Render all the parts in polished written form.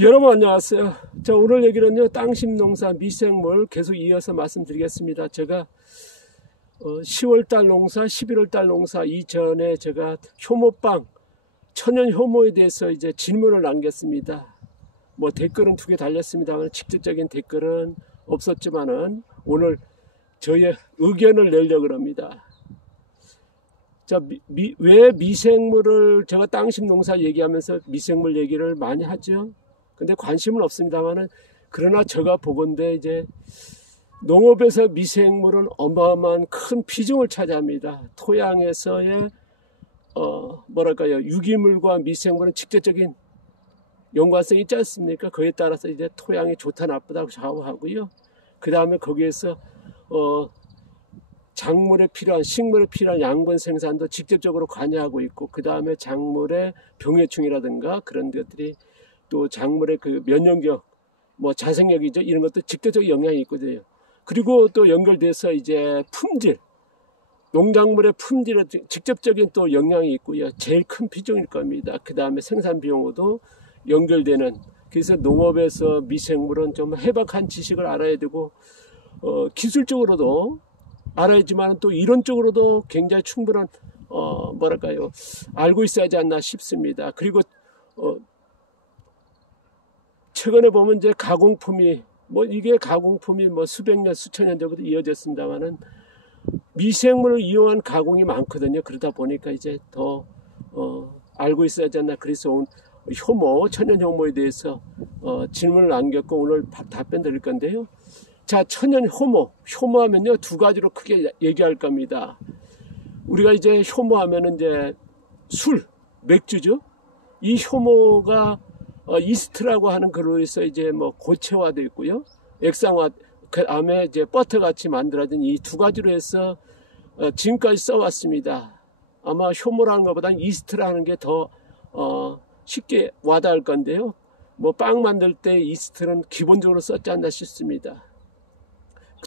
여러분 안녕하세요. 자, 오늘 얘기는요, 땅심농사 미생물 계속 이어서 말씀드리겠습니다. 제가 10월달 농사, 11월달 농사 이전에 제가 효모빵, 천연 효모에 대해서 이제 질문을 남겼습니다. 뭐 댓글은 2개 달렸습니다만 직접적인 댓글은 없었지만은 오늘 저의 의견을 내려고 합니다. 자, 왜 미생물을 제가 땅심농사 얘기하면서 미생물 얘기를 많이 하죠. 근데 관심은 없습니다만은 그러나 제가 보건대 이제 농업에서 미생물은 어마어마한 큰 비중을 차지합니다. 토양에서의 뭐랄까요, 유기물과 미생물은 직접적인 연관성이 있지 않습니까? 그에 따라서 이제 토양이 좋다 나쁘다고 좌우하고요. 그 다음에 거기에서 작물에 필요한, 식물에 필요한 양분 생산도 직접적으로 관여하고 있고, 그 다음에 작물의 병해충이라든가 그런 것들이 또 작물의 그 면역력, 뭐 자생력이죠. 이런 것도 직접적 영향이 있거든요. 그리고 또 연결돼서 이제 품질, 농작물의 품질에 직접적인 또 영향이 있고요. 제일 큰 비중일 겁니다. 그 다음에 생산 비용으로도 연결되는, 그래서 농업에서 미생물은 좀 해박한 지식을 알아야 되고, 기술적으로도 알아야지만 또 이론적으로도 굉장히 충분한, 뭐랄까요, 알고 있어야 하지 않나 싶습니다. 그리고, 최근에 보면 이제 가공품이, 뭐 이게 가공품이 뭐 수백 년, 수천 년 전부터 이어졌습니다만은 미생물을 이용한 가공이 많거든요. 그러다 보니까 이제 더, 알고 있어야 하지 않나. 그래서 오늘 효모, 천연 효모에 대해서, 질문을 남겼고 오늘 답변 드릴 건데요. 자, 천연 효모. 효모하면요, 2가지로 크게 얘기할 겁니다. 우리가 이제 효모하면은 이제 술, 맥주죠. 이 효모가 이스트라고 하는 그로 해서 이제 뭐 고체화되어 있고요. 액상화, 그 다음에 이제 버터 같이 만들어진 이 2가지로 해서 지금까지 써왔습니다. 아마 효모라는 것보다는 이스트라는 게 더 쉽게 와닿을 건데요. 뭐 빵 만들 때 이스트는 기본적으로 썼지 않나 싶습니다.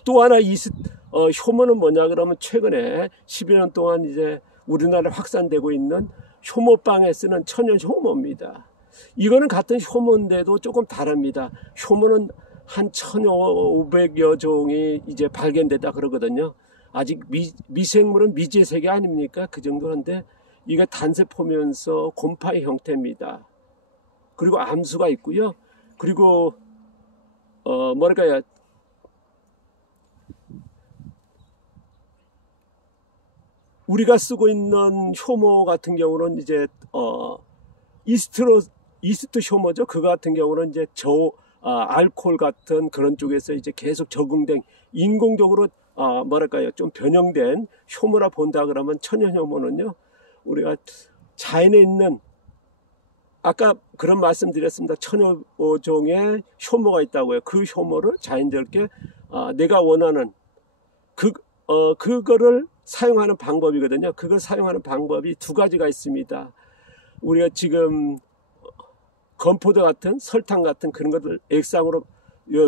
또 하나 효모는 뭐냐 그러면 최근에 10여 년 동안 이제 우리나라에 확산되고 있는 효모빵에 쓰는 천연 효모입니다. 이거는 같은 효모인데도 조금 다릅니다. 효모는 한 1500여 종이 이제 발견됐다 그러거든요. 아직 미생물은 미지의 세계 아닙니까? 그 정도인데 이게 단세포면서 곰팡이 형태입니다. 그리고 암수가 있고요. 그리고 뭐랄까요, 우리가 쓰고 있는 효모 같은 경우는 이제 이스트 효모죠. 그거 같은 경우는 이제 알코올 같은 그런 쪽에서 이제 계속 적응된 인공적으로 뭐랄까요, 좀 변형된 효모라 본다 그러면 천연 효모는요, 우리가 자연에 있는, 아까 그런 말씀 드렸습니다. 1000여 종의 효모가 있다고요. 그 효모를 자연스럽게 내가 원하는 그거를 사용하는 방법이거든요. 그걸 사용하는 방법이 2가지가 있습니다. 우리가 지금 건포도 같은, 설탕 같은 그런 것들 액상으로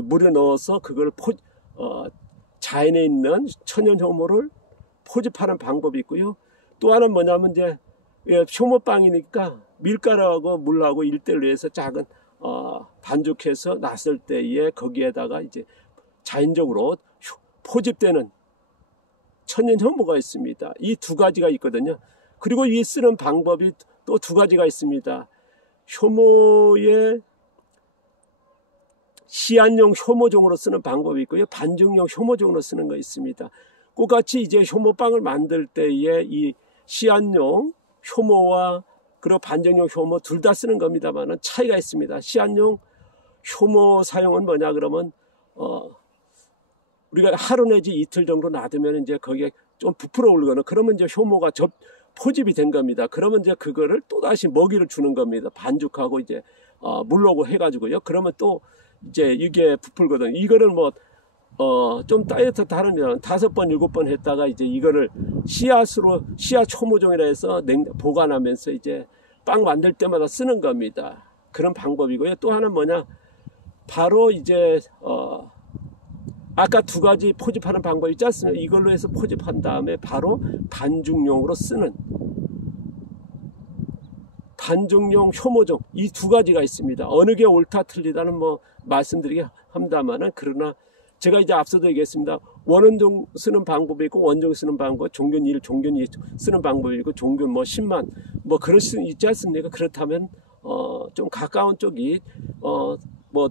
물에 넣어서 그걸 자연에 있는 천연 효모를 포집하는 방법이 있고요. 또 하나는 뭐냐면 이제 효모빵이니까 밀가루하고 물하고 1대1로 해서 작은 반죽해서 놨을 때에 거기에다가 이제 자연적으로 포집되는 천연 효모가 있습니다. 이 2가지가 있거든요. 그리고 이 쓰는 방법이 또 2가지가 있습니다. 효모의 시안용 효모종으로 쓰는 방법이 있고요. 반죽용 효모종으로 쓰는 거 있습니다. 똑같이 이제 효모빵을 만들 때에 이 시안용 효모와 그리고 반죽용 효모 둘 다 쓰는 겁니다만은 차이가 있습니다. 시안용 효모 사용은 뭐냐 그러면 우리가 하루 내지 이틀 정도 놔두면 이제 거기에 좀 부풀어 오르거나 그러면 이제 효모가 포집이 된 겁니다. 그러면 이제 그거를 또 다시 먹이를 주는 겁니다. 반죽하고 이제 물하고 해가지고요. 그러면 또 이제 이게 부풀거든요. 이거를 뭐 좀 다이어트 다르면 5번 7번 했다가 이제 이거를 씨앗 효모종이라 해서 보관하면서 이제 빵 만들 때마다 쓰는 겁니다. 그런 방법이고요. 또 하나는 뭐냐, 바로 이제 아까 2가지 포집하는 방법이 있지 않습니까? 이걸로 해서 포집한 다음에 바로 반죽용으로 쓰는 단종용, 효모종 이 두 가지가 있습니다. 어느 게 옳다 틀리다는 뭐 말씀드리긴 합니다만은, 그러나 제가 이제 앞서도 얘기했습니다. 원원종 쓰는 방법이 있고 원종 쓰는 방법, 종균 1, 종균 2 쓰는 방법이 있고 종균 뭐 10만 뭐 그럴 수 있지 않습니까? 그렇다면 좀 가까운 쪽이 뭐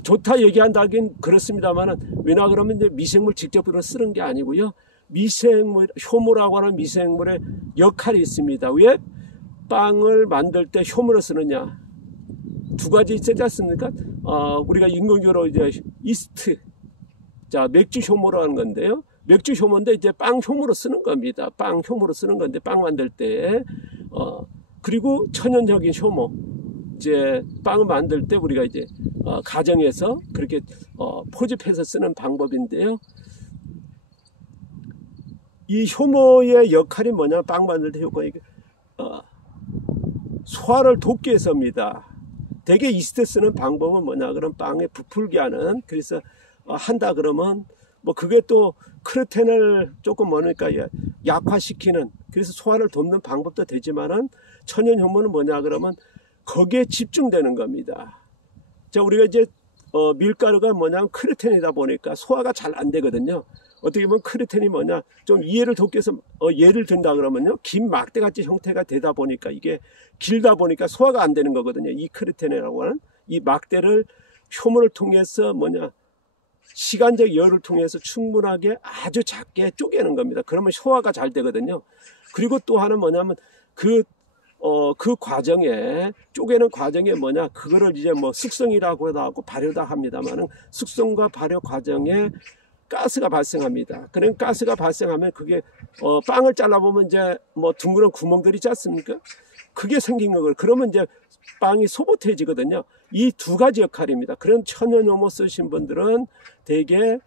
좋다 얘기한다긴 그렇습니다만은, 왜냐 그러면 이제 미생물 직접으로 쓰는 게 아니고요. 미생물, 효모라고 하는 미생물의 역할이 있습니다. 왜 빵을 만들 때 효모를 쓰느냐? 두 가지 있지 않습니까? 우리가 인공적으로 이제 이스트, 자, 맥주 효모로 하는 건데요. 맥주 효모인데 이제 빵 효모로 쓰는 겁니다. 빵 효모로 쓰는 건데, 빵 만들 때, 그리고 천연적인 효모. 이제 빵을 만들 때 우리가 이제 가정에서 그렇게 포집해서 쓰는 방법인데요. 이 효모의 역할이 뭐냐? 빵 만들 때 효과, 소화를 돕기 위해서입니다. 대개 이스트 쓰는 방법은 뭐냐? 그럼 빵에 부풀게 하는, 그래서 한다 그러면 뭐 그게 또 크루텐을 조금 뭐니까 약화시키는, 그래서 소화를 돕는 방법도 되지만은, 천연 효모는 뭐냐 그러면 거기에 집중되는 겁니다. 자, 우리가 이제 밀가루가 뭐냐면 크루텐이다 보니까 소화가 잘 안 되거든요. 어떻게 보면 크루텐이 뭐냐, 좀 이해를 돕기 위해서 예를 든다 그러면요, 긴 막대같이 형태가 되다 보니까, 이게 길다 보니까 소화가 안 되는 거거든요. 이 크루텐이라고 하는 이 막대를 효모를 통해서 뭐냐, 시간적 여유를 통해서 충분하게 아주 작게 쪼개는 겁니다. 그러면 소화가 잘 되거든요. 그리고 또 하나는 뭐냐면 그 과정에, 쪼개는 과정에 뭐냐, 그거를 이제 뭐 숙성이라고도 하고 발효다 합니다만은, 숙성과 발효 과정에 가스가 발생합니다. 그런 가스가 발생하면 그게 빵을 잘라보면 이제 뭐 둥그런 구멍들이 있지 않습니까? 그게 생긴 거고, 그러면 이제 빵이 소복해지거든요. 이 두 가지 역할입니다. 그런 천연효모 쓰신 분들은 대개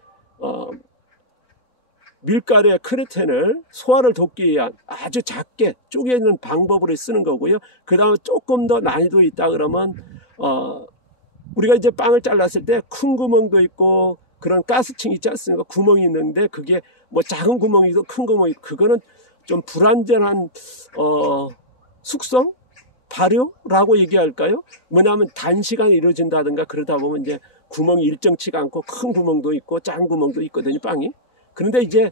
밀가루의 크루텐을 소화를 돕기 위한 아주 작게 쪼개는 방법으로 쓰는 거고요. 그 다음에 조금 더 난이도 있다 그러면 우리가 이제 빵을 잘랐을 때 큰 구멍도 있고 그런 가스층 있지 않습니까? 구멍이 있는데 그게 뭐 작은 구멍이고 큰 구멍이, 그거는 좀 불완전한 숙성? 발효라고 얘기할까요? 뭐냐면 단시간에 이루어진다든가 그러다 보면 이제 구멍이 일정치가 않고 큰 구멍도 있고 작은 구멍도 있거든요, 빵이. 그런데 이제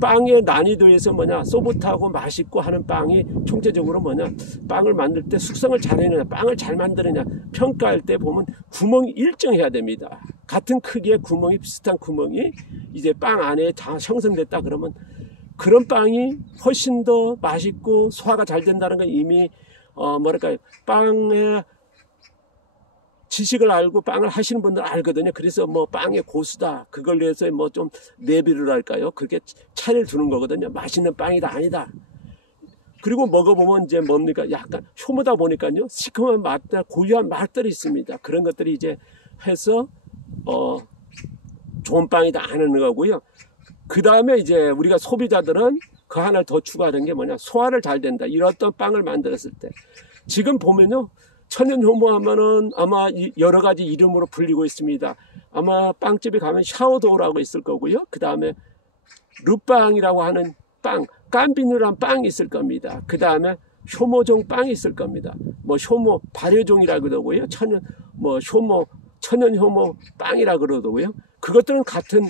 빵의 난이도에서 뭐냐, 소프트하고 맛있고 하는 빵이 총체적으로 뭐냐, 빵을 만들 때 숙성을 잘 해내냐, 빵을 잘 만드느냐 평가할 때 보면 구멍이 일정해야 됩니다. 같은 크기의 구멍이, 비슷한 구멍이 이제 빵 안에 다 형성됐다 그러면 그런 빵이 훨씬 더 맛있고 소화가 잘 된다는 건 이미 뭐랄까요, 빵의 지식을 알고 빵을 하시는 분들 알거든요. 그래서 뭐 빵의 고수다, 그걸 위해서 뭐 좀 내비를 할까요, 그렇게 차례를 두는 거거든요. 맛있는 빵이다 아니다. 그리고 먹어보면 이제 뭡니까, 약간 효모다 보니까요, 시큼한 맛들, 고유한 맛들이 있습니다. 그런 것들이 이제 해서 좋은 빵이다 하는 거고요. 그 다음에 이제 우리가 소비자들은 그 하나를 더 추가하는 게 뭐냐, 소화를 잘 된다, 이런 어떤 빵을 만들었을 때. 지금 보면요, 천연효모 하면은 아마 여러 가지 이름으로 불리고 있습니다. 아마 빵집에 가면 샤오도우라고 있을 거고요. 그 다음에 룻빵이라고 하는 빵, 깐비누란 빵이 있을 겁니다. 그 다음에 효모종 빵이 있을 겁니다. 뭐 효모 발효종이라고 그러고요. 천연효모 빵이라고 그러고요. 그것들은 같은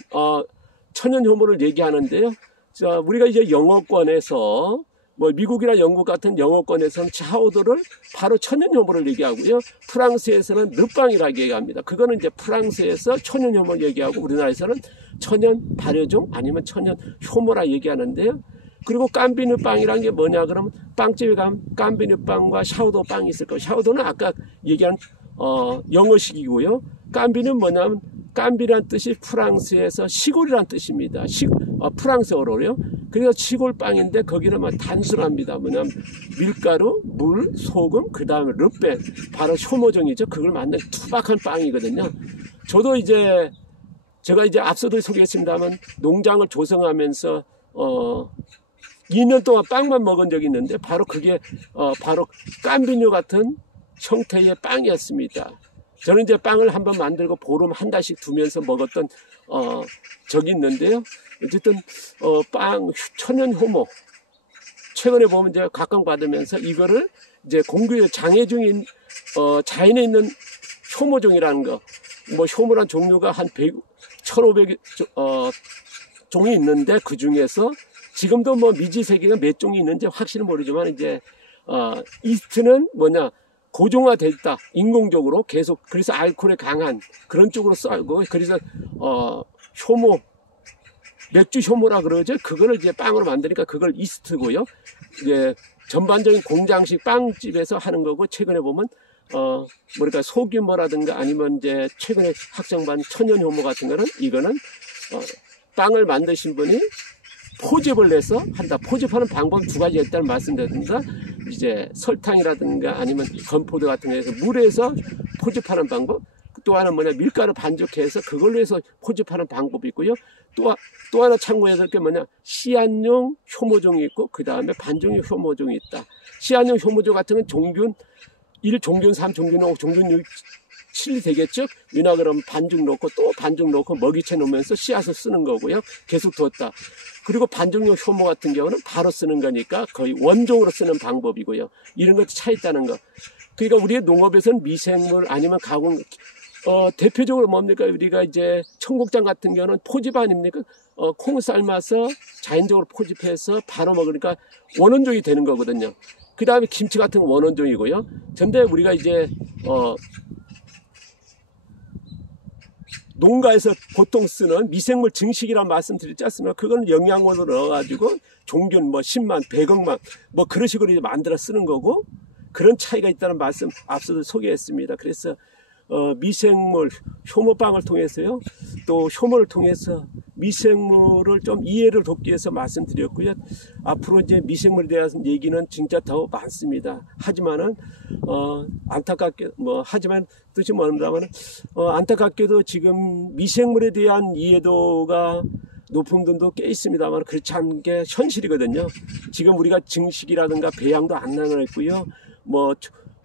천연효모를 얘기하는데요. 자, 우리가 이제 영어권에서 뭐 미국이나 영국 같은 영어권에서는 샤오도를 바로 천연효모를 얘기하고요. 프랑스에서는 르빵이라고 얘기합니다. 그거는 이제 프랑스에서 천연효모 얘기하고 우리나라에서는 천연 발효종 아니면 천연효모라 얘기하는데요. 그리고 깐비누빵이라는 게 뭐냐 그러면 빵집에 가면 깐비누빵과 샤오도 빵이 있을 거예요. 샤오도는 아까 얘기한 영어식이고요. 깐비는 뭐냐면 깐비란 뜻이 프랑스에서 시골이란 뜻입니다. 프랑스어로요. 그래서 시골빵인데 거기는 막 단순합니다. 뭐냐면 밀가루, 물, 소금, 그 다음에 르페, 바로 효모종이죠. 그걸 만든 투박한 빵이거든요. 저도 이제 제가 이제 앞서도 소개했습니다만 농장을 조성하면서 2년 동안 빵만 먹은 적이 있는데 바로 그게 바로 깐비뉴 같은 형태의 빵이었습니다. 저는 이제 빵을 한번 만들고 보름 한 달씩 두면서 먹었던 적이 있는데요. 어쨌든 빵 천연효모 최근에 보면 이제 각광받으면서 이거를 이제 공규 장애 중인 자연에 있는 효모종이라는 거, 뭐 효모란 종류가 한 1,500 종이 있는데 그 중에서 지금도 뭐 미지세계가 몇 종이 있는지 확실히 모르지만 이제 이스트는 뭐냐, 고종화돼 있다, 인공적으로 계속. 그래서 알코올에 강한 그런 쪽으로 썰고, 그래서 효모, 맥주 효모라 그러죠. 그거를 이제 빵으로 만드니까 그걸 이스트고요. 이제 전반적인 공장식 빵집에서 하는 거고, 최근에 보면 뭐랄까 소규모라든가 아니면 이제 최근에 확정받은 천연 효모 같은 거는, 이거는 빵을 만드신 분이 포집을 내서 한다. 포집하는 방법 두 가지가 있다는 말씀드렸습니다. 이제 설탕이라든가 아니면 건포도 같은 거에서 물에서 포집하는 방법, 또 하나 뭐냐, 밀가루 반죽해서 그걸로 해서 포집하는 방법이 있고요. 또 하나 참고해야 될 게 뭐냐, 씨앗용 효모종이 있고 그 다음에 반종용 효모종이 있다. 씨앗용 효모종 같은 건 종균 1, 종균 3, 종균 5, 종균 6, 7이 되겠죠. 유나 그러면 반죽 넣고 또 반죽 넣고 먹이채 놓으면서 씨앗을 쓰는 거고요. 계속 뒀다. 그리고 반종용 효모 같은 경우는 바로 쓰는 거니까 거의 원종으로 쓰는 방법이고요. 이런 것도 차이 있다는 거. 그러니까 우리의 농업에서는 미생물 아니면 가공, 대표적으로 뭡니까? 우리가 이제 청국장 같은 경우는 포집 아닙니까? 콩 삶아서 자연적으로 포집해서 바로 먹으니까 원원종이 되는 거거든요. 그 다음에 김치 같은 건 원원종이고요. 근데 우리가 이제 농가에서 보통 쓰는 미생물 증식이란 말씀 드리지 않습니까? 그건 영양분으로 넣어가지고 종균 뭐 10만, 100억만 뭐 그런 식으로 이제 만들어 쓰는 거고, 그런 차이가 있다는 말씀 앞서도 소개했습니다. 그래서 미생물 효모빵을 통해서요, 또 효모를 통해서 미생물을 좀 이해를 돕기 위해서 말씀드렸고요. 앞으로 이제 미생물에 대한 얘기는 진짜 더 많습니다. 하지만은 안타깝게 하지만 뜻이 뭐냐면 안타깝게도 지금 미생물에 대한 이해도가 높은 분도 꽤 있습니다만 그렇지 않은 게 현실이거든요. 지금 우리가 증식이라든가 배양도 안 나눠냈고요. 뭐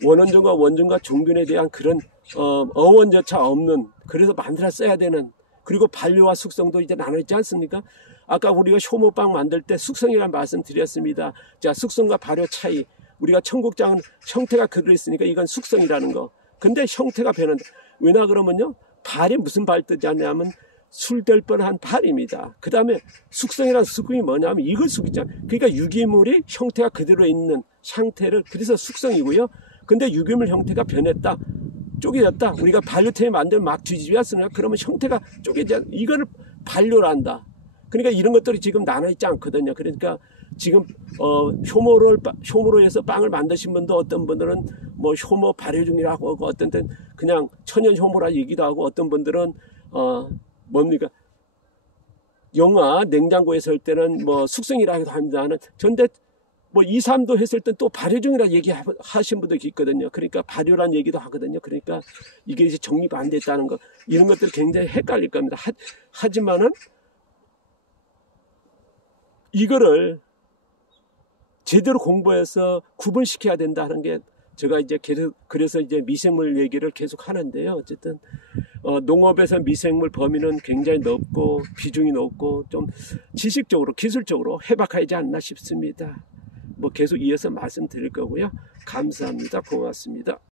원원종과 원종과 종균에 대한 그런 어원조차 없는, 그래서 만들어 써야 되는, 그리고 반려와 숙성도 이제 나눠있지 않습니까? 아까 우리가 효모빵 만들 때 숙성이라는 말씀 드렸습니다. 자, 숙성과 발효 차이. 우리가 청국장은 형태가 그대로 있으니까 이건 숙성이라는 거. 근데 형태가 변한다. 왜냐 그러면요, 발이 무슨 발 뜨지 않냐면 술될 뻔한 발입니다. 그 다음에 숙성이라는 숙성이 뭐냐면 이걸 숙이자. 그러니까 유기물이 형태가 그대로 있는 상태를, 그래서 숙성이고요. 근데 유기물 형태가 변했다, 쪼개졌다. 우리가 반려템이 만들면 막 뒤집었으니까 그러면 형태가 쪼개져. 이거를 반려를 한다. 그러니까 이런 것들이 지금 나눠있지 않거든요. 그러니까 지금 효모로 해서 빵을 만드신 분도, 어떤 분들은 뭐 효모 발효 중이라고 하고, 어떤 때는 그냥 천연 효모라 얘기도 하고, 어떤 분들은 뭡니까, 영화 냉장고에 있을 때는 뭐 숙성이라고 한다는, 전데 뭐 2, 3도 했을 때 또 발효 중이라 얘기하신 분도 있거든요. 그러니까 발효란 얘기도 하거든요. 그러니까 이게 이제 정리가 안 됐다는 거, 이런 것들이 굉장히 헷갈릴 겁니다. 하지만은 이거를 제대로 공부해서 구분시켜야 된다는 게, 제가 이제 계속 그래서 이제 미생물 얘기를 계속 하는데요. 어쨌든 농업에서 미생물 범위는 굉장히 넓고 비중이 높고 좀 지식적으로 기술적으로 해박하지 않나 싶습니다. 뭐 계속 이어서 말씀드릴 거고요. 감사합니다. 고맙습니다.